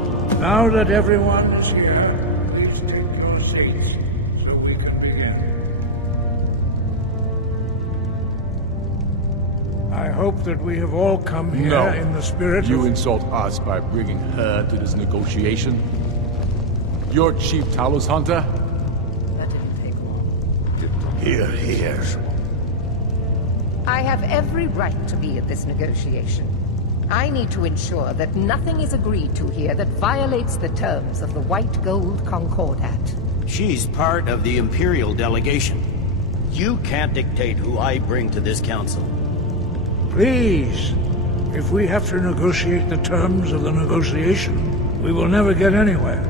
Now that everyone is here, please take your seats so we can begin. I hope that we have all come here in the spirit You insult us by bringing her to this negotiation? You're Chief Talos Hunter? That didn't take long. Here. I have every right to be at this negotiation. I need to ensure that nothing is agreed to here that violates the terms of the White Gold Concordat. She's part of the Imperial delegation. You can't dictate who I bring to this council. Please, if we have to negotiate the terms of the negotiation, we will never get anywhere.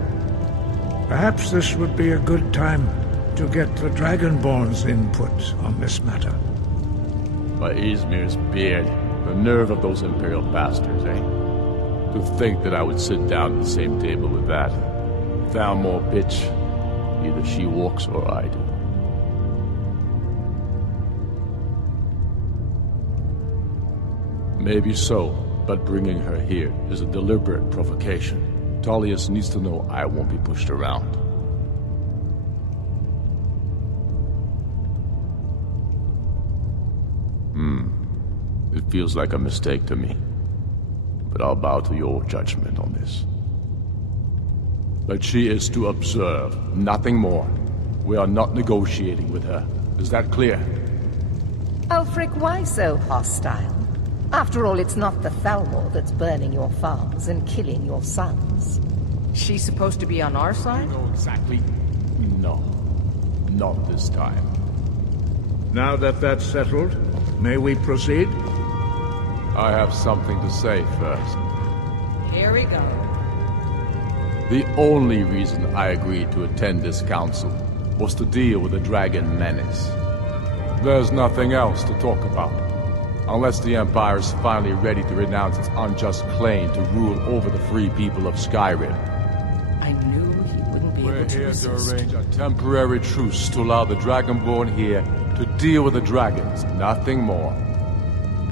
Perhaps this would be a good time to get the Dragonborn's input on this matter. By Izmir's beard, the nerve of those Imperial bastards, eh? To think that I would sit down at the same table with that. Thalmor bitch. Either she walks or I do. Maybe so, but bringing her here is a deliberate provocation. Tullius needs to know I won't be pushed around. It feels like a mistake to me. But I'll bow to your judgment on this. But she is to observe, nothing more. We are not negotiating with her. Is that clear? Ulfric, why so hostile? After all, it's not the Thalmor that's burning your farms and killing your sons. She's supposed to be on our side? No, exactly. No. Not this time. Now that that's settled, may we proceed? I have something to say first. Here we go. The only reason I agreed to attend this council was to deal with the Dragon Menace. There's nothing else to talk about. Unless the Empire is finally ready to renounce its unjust claim to rule over the free people of Skyrim. I knew he wouldn't be We're able to here resist. to arrange a temporary truce to allow the Dragonborn here to deal with the dragons, nothing more.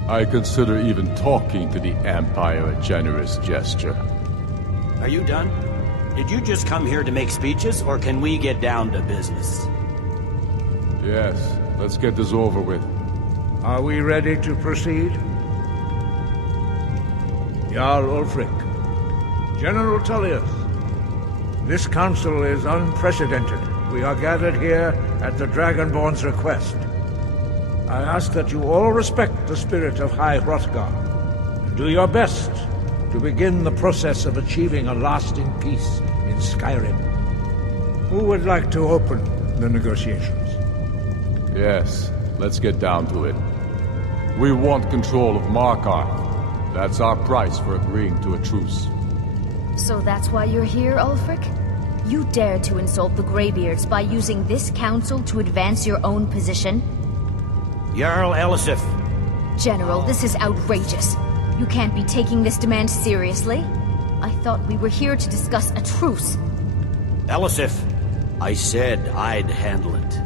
I consider even talking to the Empire a generous gesture. Are you done? Did you just come here to make speeches, or can we get down to business? Yes, let's get this over with. Are we ready to proceed? Jarl Ulfric, General Tullius, this council is unprecedented. We are gathered here at the Dragonborn's request. I ask that you all respect the spirit of High Hrothgar, and do your best to begin the process of achieving a lasting peace in Skyrim. Who would like to open the negotiations? Yes, let's get down to it. We want control of Markarth. That's our price for agreeing to a truce. So that's why you're here, Ulfric? You dare to insult the Greybeards by using this council to advance your own position? Jarl Elisif. General, this is outrageous. You can't be taking this demand seriously. I thought we were here to discuss a truce. Elisif, I said I'd handle it.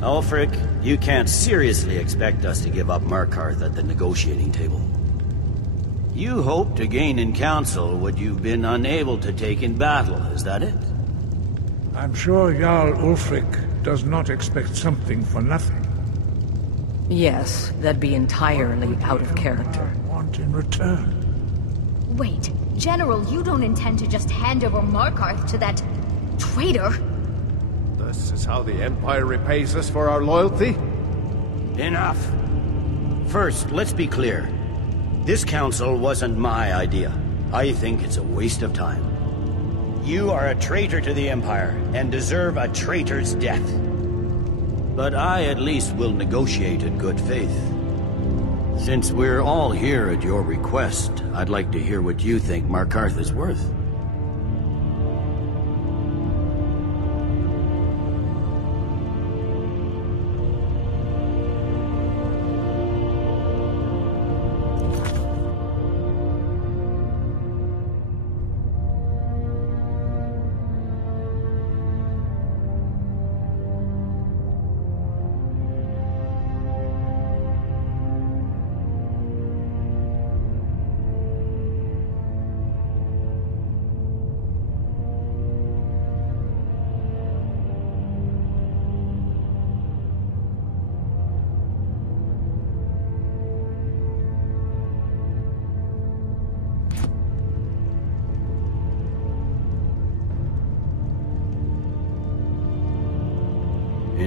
Ulfric, you can't seriously expect us to give up Markarth at the negotiating table. You hoped to gain in council what you've been unable to take in battle, is that it? I'm sure Jarl Ulfric does not expect something for nothing. Yes, that'd be entirely out of character. Want in return? Wait, General, you don't intend to just hand over Markarth to that traitor? This is how the Empire repays us for our loyalty? Enough. First, let's be clear. This council wasn't my idea. I think it's a waste of time. You are a traitor to the Empire, and deserve a traitor's death. But I at least will negotiate in good faith. Since we're all here at your request, I'd like to hear what you think Markarth is worth.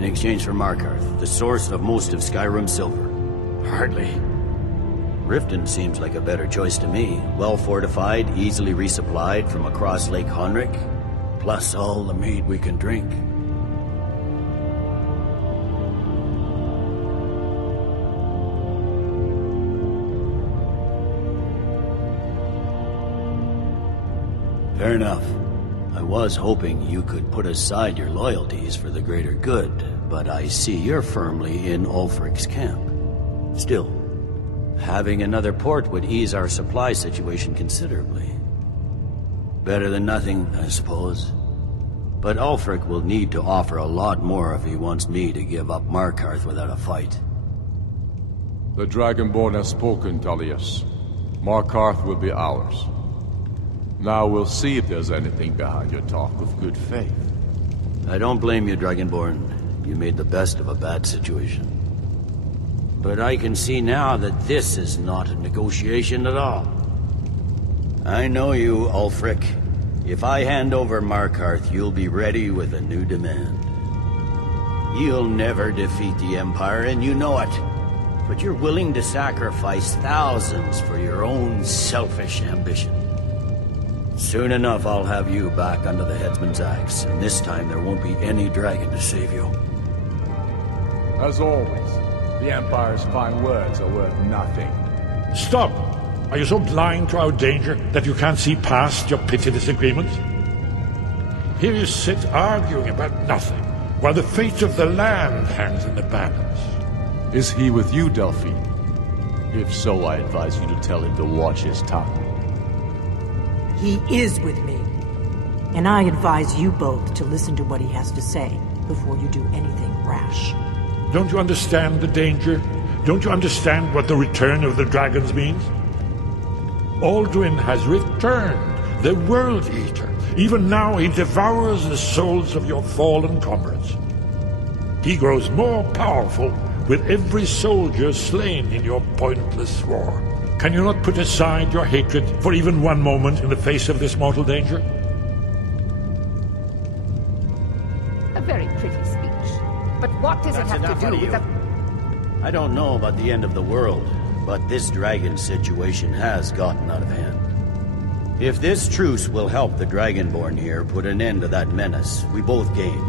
exchange for Markarth, the source of most of Skyrim's silver? Hardly. Riften seems like a better choice to me. Well fortified, easily resupplied from across Lake Honric, plus all the mead we can drink. Fair enough. I was hoping you could put aside your loyalties for the greater good, but I see you're firmly in Ulfric's camp. Still, having another port would ease our supply situation considerably. Better than nothing, I suppose. But Ulfric will need to offer a lot more if he wants me to give up Markarth without a fight. The Dragonborn has spoken, Tullius. Markarth will be ours. Now we'll see if there's anything behind your talk with good faith. I don't blame you, Dragonborn. You made the best of a bad situation. But I can see now that this is not a negotiation at all. I know you, Ulfric. If I hand over Markarth, you'll be ready with a new demand. You'll never defeat the Empire, and you know it. But you're willing to sacrifice thousands for your own selfish ambition. Soon enough, I'll have you back under the headsman's axe, and this time there won't be any dragon to save you. As always, the Empire's fine words are worth nothing. Stop! Are you so blind to our danger that you can't see past your petty disagreements? Here you sit arguing about nothing, while the fate of the land hangs in the balance. Is he with you, Delphine? If so, I advise you to tell him to watch his tongue. He is with me. And I advise you both to listen to what he has to say before you do anything rash. Don't you understand the danger? Don't you understand what the return of the dragons means? Alduin has returned, the World Eater. Even now he devours the souls of your fallen comrades. He grows more powerful with every soldier slain in your pointless war. Can you not put aside your hatred for even one moment in the face of this mortal danger? A very pretty speech. But what does it have to do with the... I don't know about the end of the world, but this dragon situation has gotten out of hand. If this truce will help the Dragonborn here put an end to that menace, we both gain.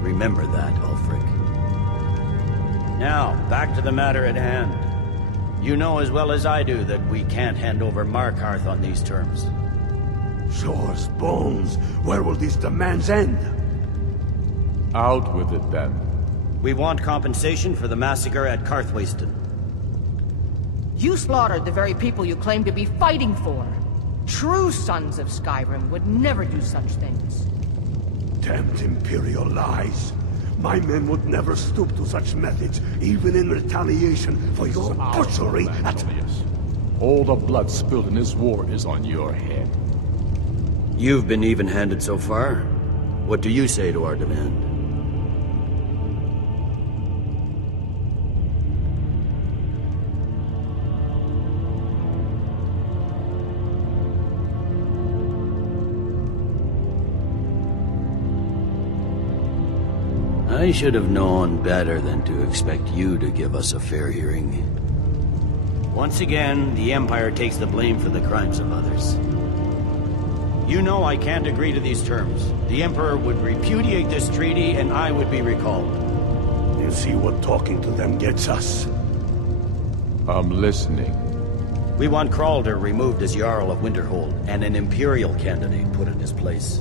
Remember that, Ulfric. Now, back to the matter at hand. You know as well as I do that we can't hand over Markarth on these terms. Shores, bones, where will these demands end? Out with it, then. We want compensation for the massacre at Karthwasten. You slaughtered the very people you claim to be fighting for. True sons of Skyrim would never do such things. Damned Imperial lies. My men would never stoop to such methods, even in retaliation for your butchery at... All the blood spilled in this war is on your head. You've been even-handed so far. What do you say to our demand? I should have known better than to expect you to give us a fair hearing. Once again, the Empire takes the blame for the crimes of others. You know I can't agree to these terms. The Emperor would repudiate this treaty and I would be recalled. You see what talking to them gets us? I'm listening. We want Kralder removed as Jarl of Winterhold and an Imperial candidate put in his place.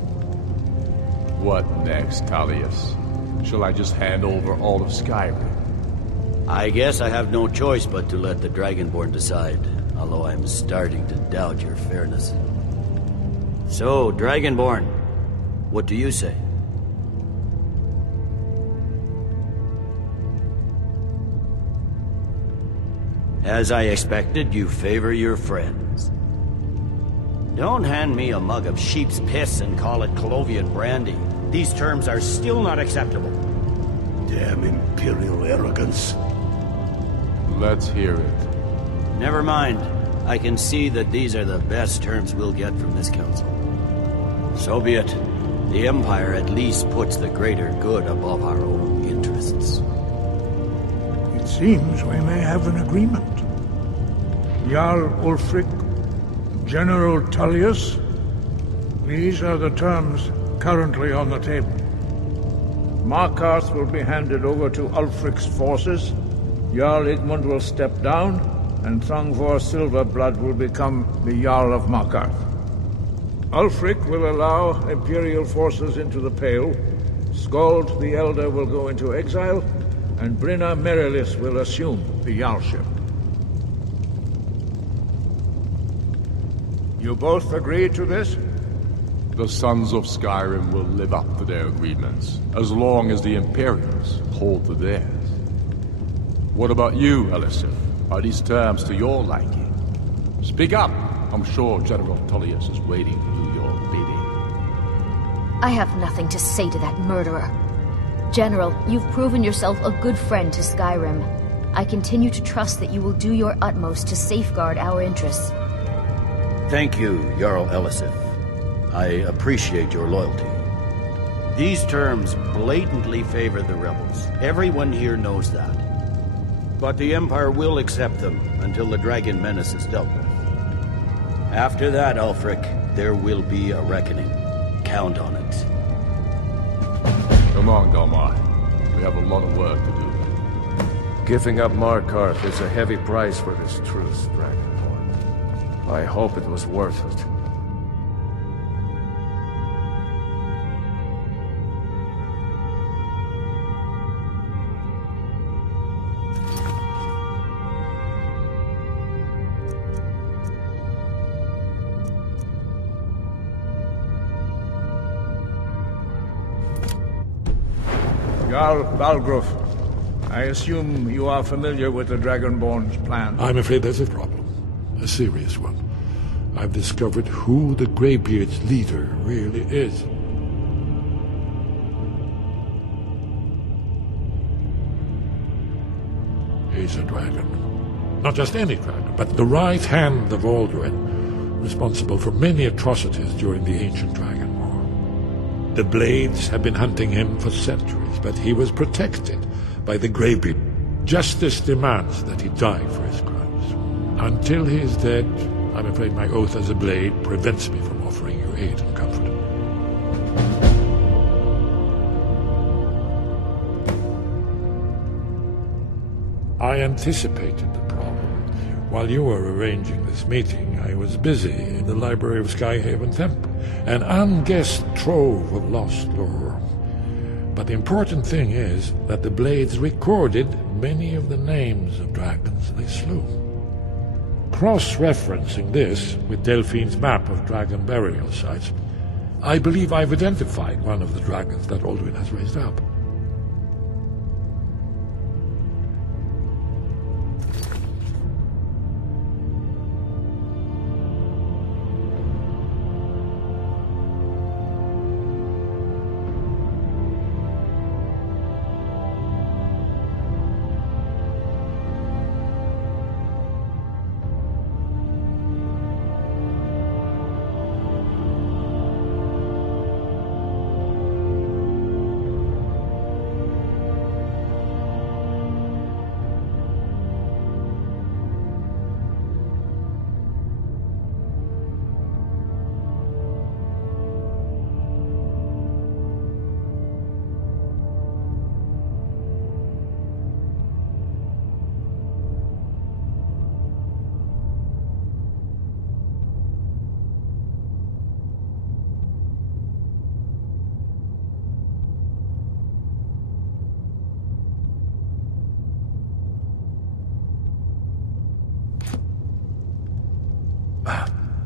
What next, Tullius? Shall I just hand over all of Skyrim? I guess I have no choice but to let the Dragonborn decide, although I'm starting to doubt your fairness. So, Dragonborn, what do you say? As I expected, you favor your friends. Don't hand me a mug of sheep's piss and call it Colovian brandy. These terms are still not acceptable. Damn Imperial arrogance. Let's hear it. Never mind. I can see that these are the best terms we'll get from this council. So be it. The Empire at least puts the greater good above our own interests. interests. It seems we may have an agreement. Jarl Ulfric, General Tullius, these are the terms currently on the table. Markarth will be handed over to Ulfric's forces, Jarl Igmund will step down, and Thongvor Silverblood will become the Jarl of Markarth. Ulfric will allow Imperial forces into the Pale, Skald the Elder will go into exile, and Brinna Merilis will assume the Jarlship. You both agree to this? The Sons of Skyrim will live up to their agreements, as long as the Imperials hold to theirs. What about you, Elisif? Are these terms to your liking? Speak up! I'm sure General Tullius is waiting to do your bidding. I have nothing to say to that murderer. General, you've proven yourself a good friend to Skyrim. I continue to trust that you will do your utmost to safeguard our interests. Thank you, Jarl Elisif. I appreciate your loyalty. These terms blatantly favor the rebels. Everyone here knows that. But the Empire will accept them until the Dragon Menace is dealt with. After that, Ulfric, there will be a reckoning. Count on it. Come on, Galmar. We have a lot of work to do. Giving up Markarth is a heavy price for this truce, Dragonborn. I hope it was worth it. Jarl Balgruuf, I assume you are familiar with the Dragonborn's plan. I'm afraid there's a problem. A serious one. I've discovered who the Greybeard's leader really is. He's a dragon. Not just any dragon, but the right hand of Alduin, responsible for many atrocities during the Ancient Dragon War. The Blades have been hunting him for centuries, but he was protected by the Greybeard. Justice demands that he die for his crimes. Until he is dead, I'm afraid my oath as a Blade prevents me from offering you aid and comfort. I anticipated the problem. While you were arranging this meeting, I was busy in the library of Skyhaven Temple, an unguessed trove of lost lore. But the important thing is that the Blades recorded many of the names of dragons they slew. Cross-referencing this with Delphine's map of dragon burial sites, I believe I've identified one of the dragons that Alduin has raised up.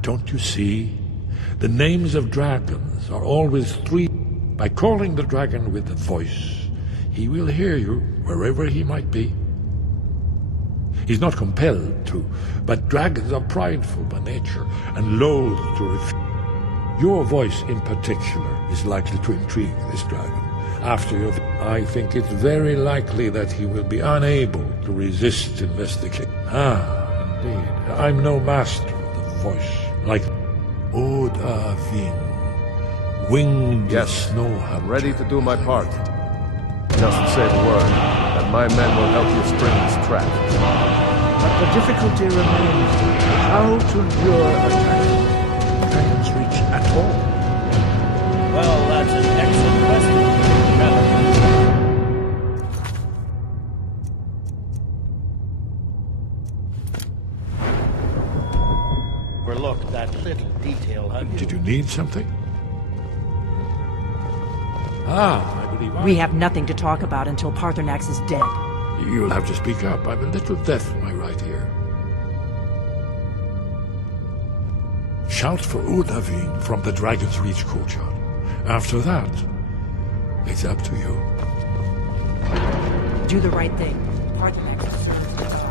Don't you see? The names of dragons are always three. By calling the dragon with a voice, he will hear you wherever he might be. He's not compelled to, but dragons are prideful by nature and loath to refuse. Your voice in particular is likely to intrigue this dragon. After your I think it's very likely that he will be unable to resist investigation. Indeed. I'm no master of the voice. Like Odahviing, winged yes, snow. I'm ready to do my part. Just say the word, and my men will help you spring this trap. But the difficulty remains how to lure a Dragon's Reach at all. Well, that's an excellent question. Overlook that little detail, have you? Did you need something? I believe We have nothing to talk about until Paarthurnax is dead. You'll have to speak up. I'm a little deaf in my right ear. Shout for Udavine from the Dragon's Reach courtyard. After that, it's up to you. Do the right thing. Paarthurnax deserves to die.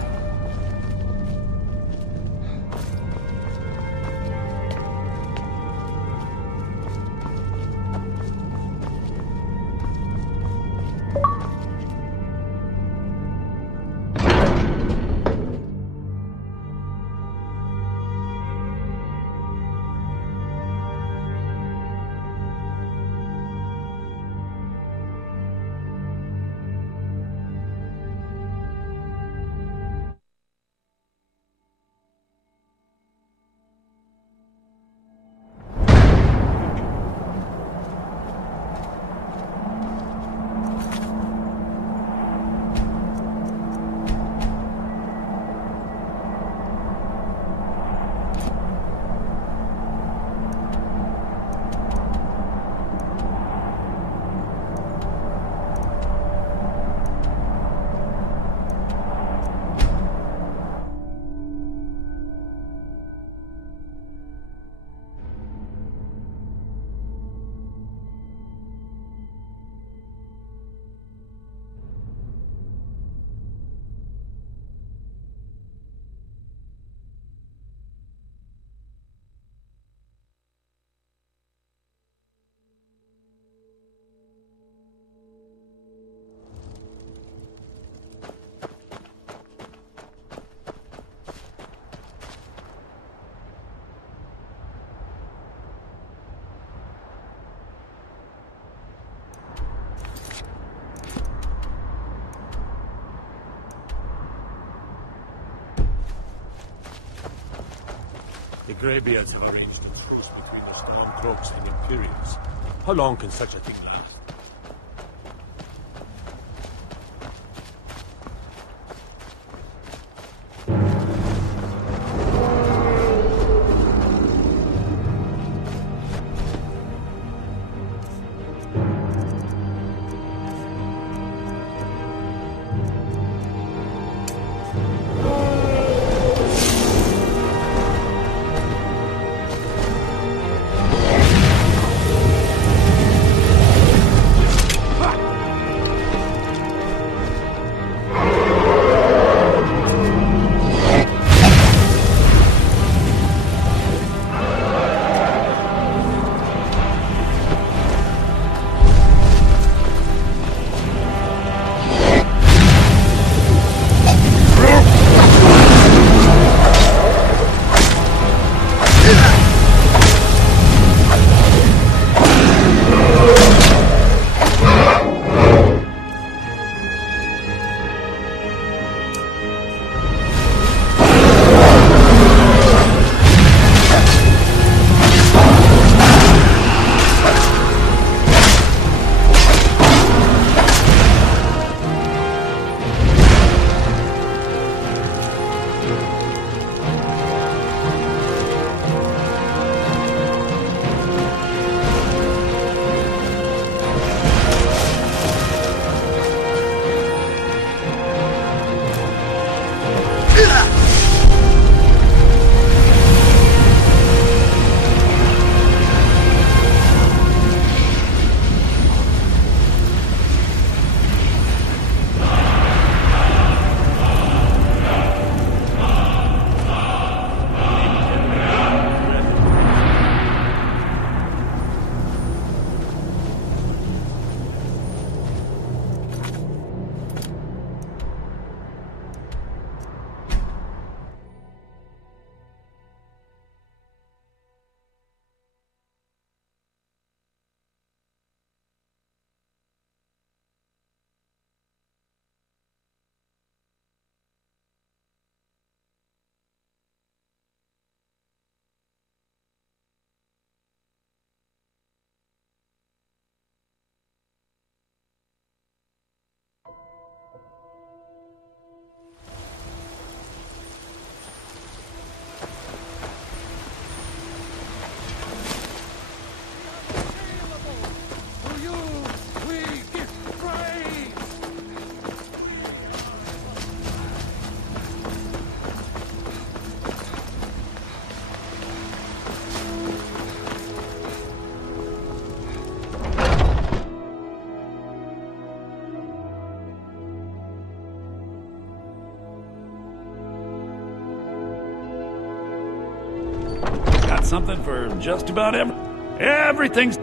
The Greybeards have arranged a truce between the Stormcloaks and Imperials. How long can such a thing last? got something for just about everything.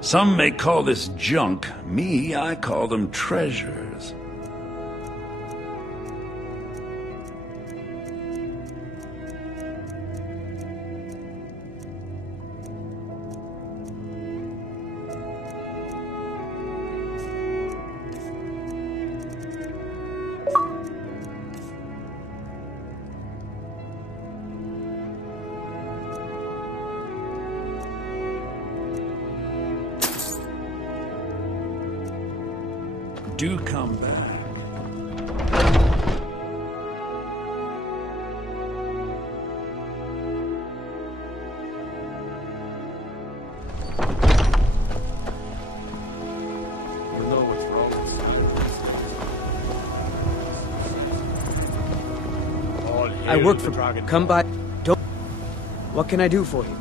Some may call this junk. Me, I call them treasures. Do come back. I work for Dragon. Come by. Don't. What can I do for you?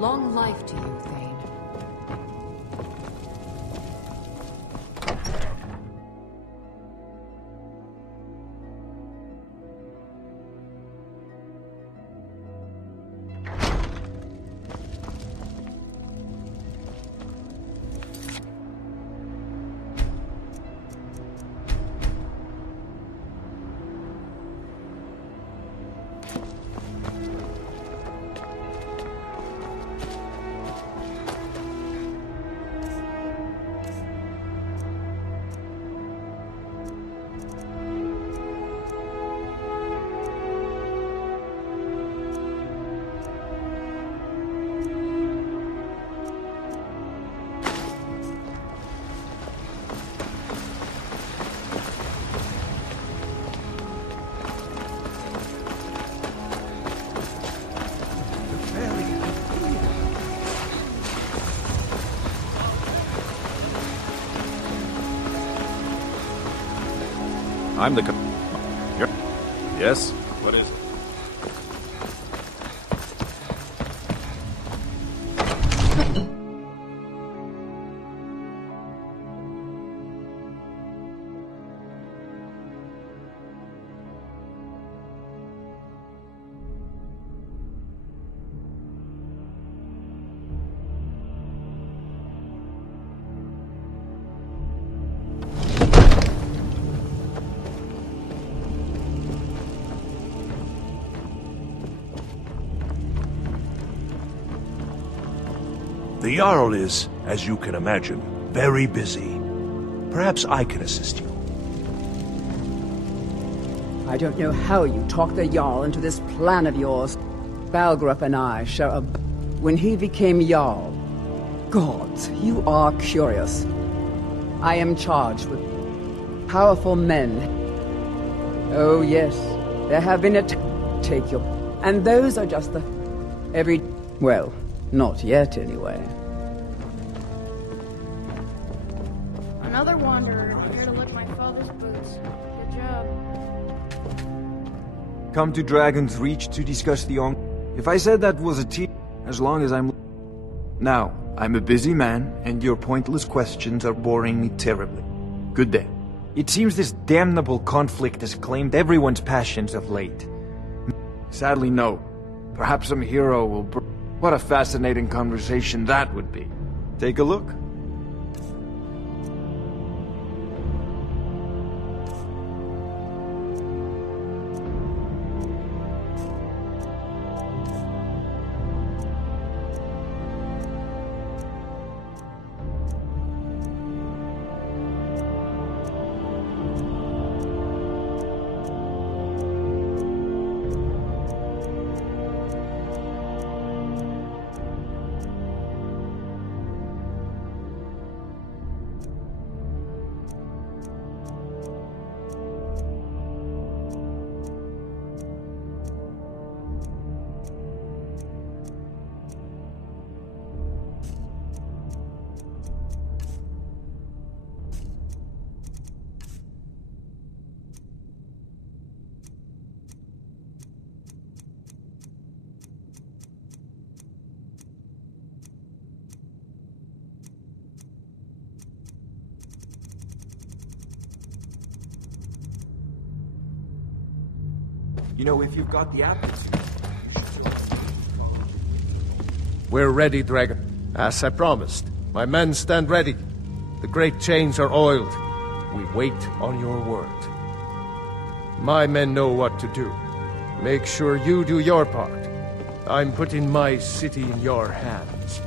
Long life to you, Thane. I'm the Yes? What is it? The Jarl is, as you can imagine, very busy. Perhaps I can assist you. I don't know how you talked the Jarl into this plan of yours. Balgruuf and I share a... When he became Jarl... Gods, you are curious. I am charged with powerful men. Oh yes, there have been take your... And those are just the... Well, not yet anyway. Another wanderer here to lick my father's boots. Good job. Come to Dragon's Reach to discuss the If I said that was as long as I'm... Now, I'm a busy man, and your pointless questions are boring me terribly. Good day. It seems this damnable conflict has claimed everyone's passions of late. Sadly, no. Perhaps some hero will... What a fascinating conversation that would be. Take a look. You know, if you've got the apples... We're ready, Dragon. As I promised. My men stand ready. The great chains are oiled. We wait on your word. My men know what to do. Make sure you do your part. I'm putting my city in your hands.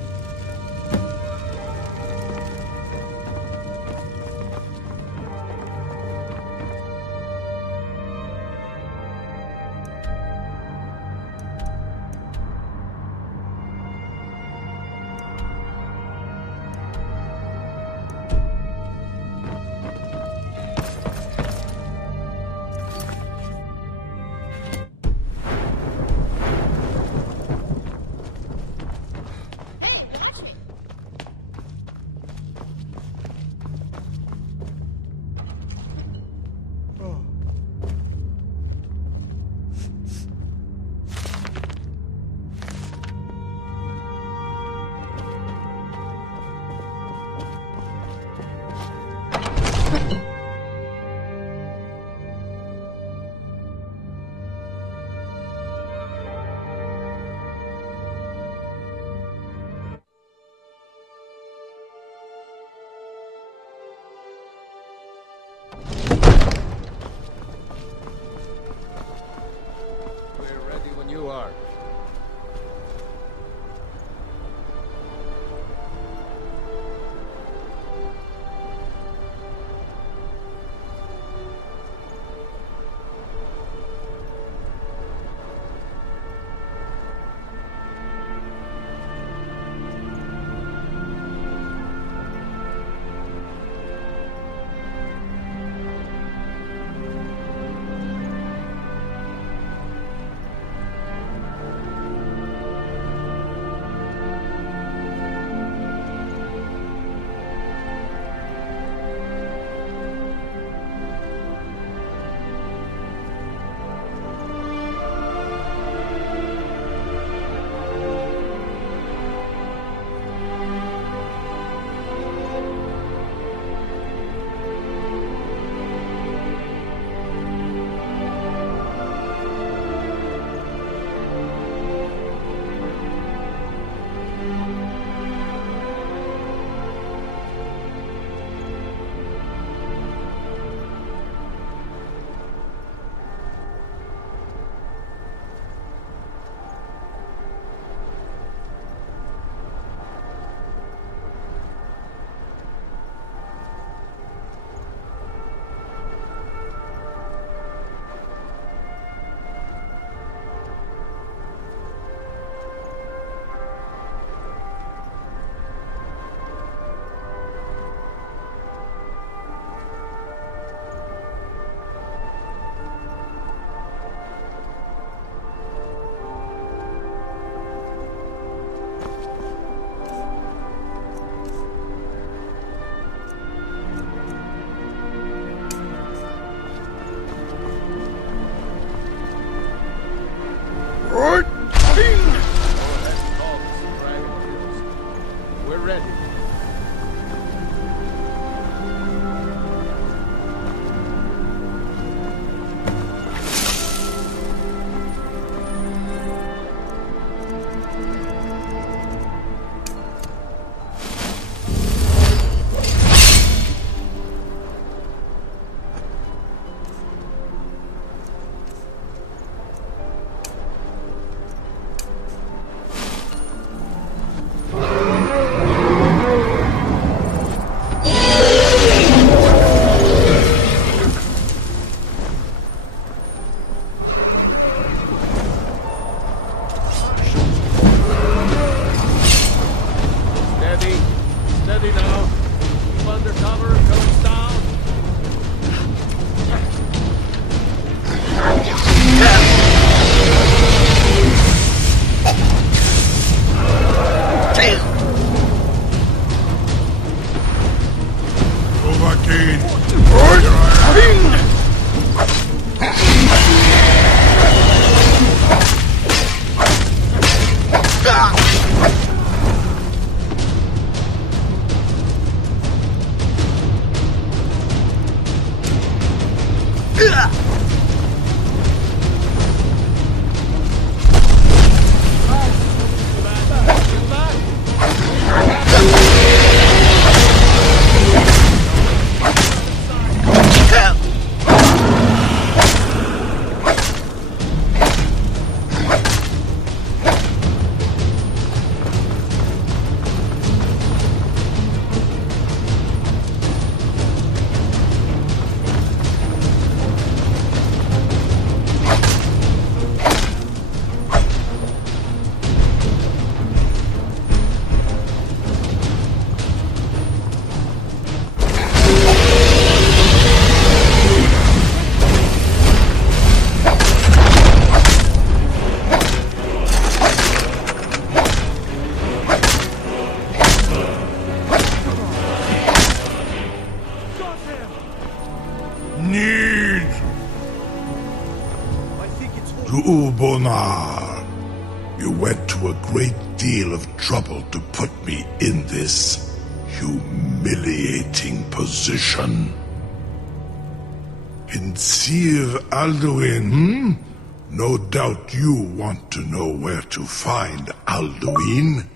Zu'ubonar, you went to a great deal of trouble to put me in this humiliating position. In Cir Alduin, No doubt you want to know where to find Alduin.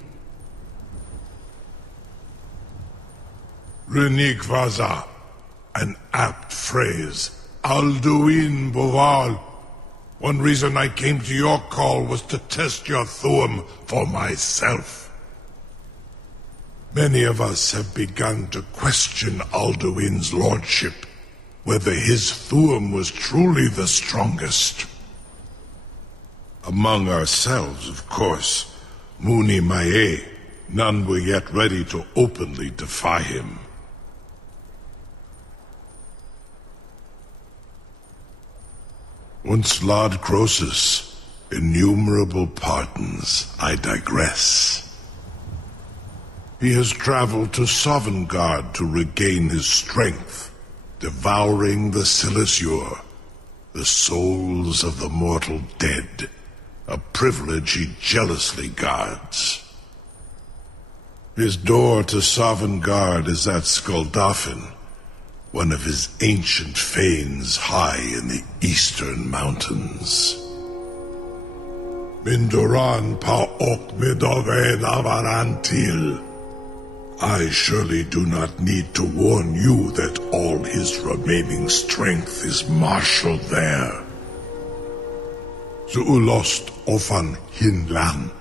Renikvaza, an apt phrase. Alduin Boval. One reason I came to your call was to test your Thu'um for myself. Many of us have begun to question Alduin's lordship, whether his Thu'um was truly the strongest. Among ourselves, of course, Muni Mae, none were yet ready to openly defy him. Once Lord Croesus, innumerable pardons, I digress. He has traveled to Sovngarde to regain his strength, devouring the Silesur, the souls of the mortal dead, a privilege he jealously guards. His door to Sovngarde is at Skuldafn, one of his ancient fanes high in the eastern mountains. Mindoran Pa'ok Midove Lavarantil. I surely do not need to warn you that all his remaining strength is marshaled there. Zu'ulost Ofan Hinlan.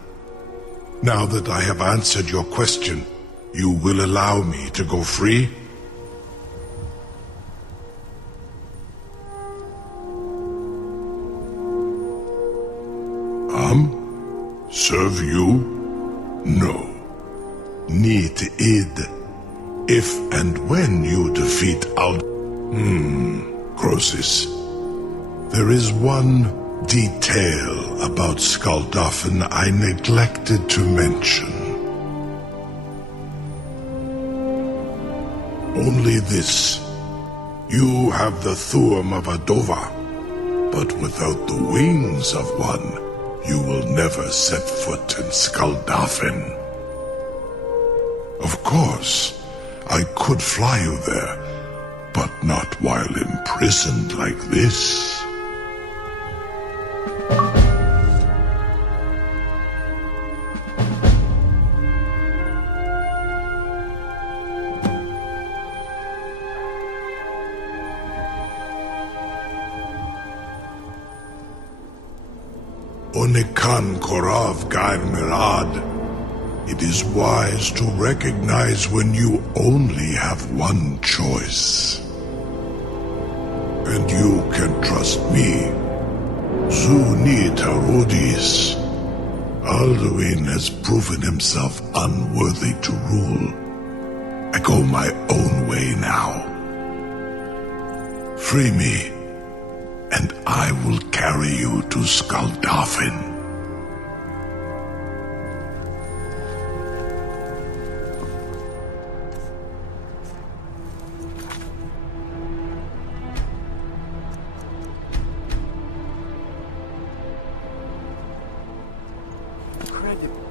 Now that I have answered your question, you will allow me to go free? Serve you? No. Need id. If and when you defeat Croesus. There is one detail about Skuldafn I neglected to mention. Only this. You have the Thu'um of Adova, but without the wings of one, you will never set foot in Skuldafn. Of course, I could fly you there, but not while imprisoned like this. Onikan Korav Gaim Mirad. It is wise to recognize when you only have one choice. And you can trust me. Zuni Tarudis. Alduin has proven himself unworthy to rule. I go my own way now. Free me, and I will carry you to Skuldafn. Incredible.